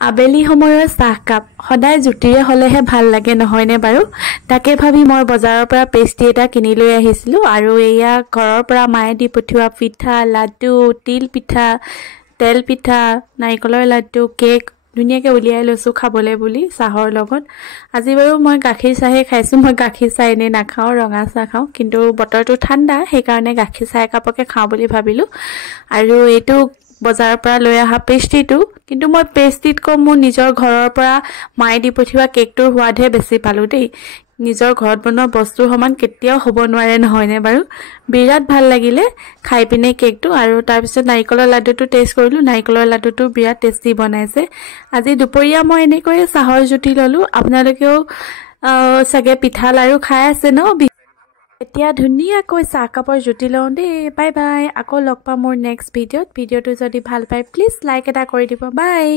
আবেলি সময়ৰ চাহকাপ সদায় জুতিৰে হ'লেহে ভাল লাগে নহয়নে বাৰু? তাকে ভাবি মই বজাৰৰ পৰা পেষ্ট্ৰি এটা কিনি লৈ আহিছিলোঁ আৰু এয়া ঘৰৰ পৰা মায়ে দি পঠিওৱা পিঠা, লাডু, তিল পিঠা, তেল পিঠা, নাৰিকলৰ লাডু, কেক ধুনীয়াকৈ উলিয়াই লৈছোঁ খাবলৈ বুলি চাহৰ লগত। আজি বাৰু মই গাখীৰ চাহে খাইছোঁ। মই গাখীৰ চাহ এনেই নাখাওঁ, ৰঙা চাহ খাওঁ, কিন্তু বতৰটো ঠাণ্ডা সেইকাৰণে গাখীৰ চাহ একাপকে খাওঁ বুলি ভাবিলোঁ। আৰু এইটো বজাৰৰ পৰা লৈ অহা পেষ্ট্ৰিটো, কিন্তু মই পেষ্ট্ৰিতকৈ মোৰ নিজৰ ঘৰৰ পৰা মায়ে দি পঠিওৱা কেকটোৰ সোৱাদহে বেছি পালোঁ দেই। নিজৰ ঘৰত বনোৱা বস্তুৰ সমান কেতিয়াও হ'ব নোৱাৰে নহয়নে বাৰু? বিৰাট ভাল লাগিলে খাই পিনে কেকটো। আৰু তাৰপিছত নাৰিকলৰ লাডুটো টেষ্ট কৰিলোঁ। নাৰিকলৰ লাডুটো বিৰাট টেষ্টি বনাইছে। আজি দুপৰীয়া মই এনেকৈয়ে চাহৰ জুতি ল'লোঁ। আপোনালোকেও চাগে পিঠা লাৰু খাই আছে ন? এতিয়া ধুনীয়াকৈ চাহকাপৰ জুতি লওঁ দেই। Bye bye. আকৌ লগ পাম মোৰ নেক্সট ভিডিঅ'ত। ভিডিঅ'টো যদি ভাল পায় প্লিজ লাইক এটা কৰি দিব। বাই।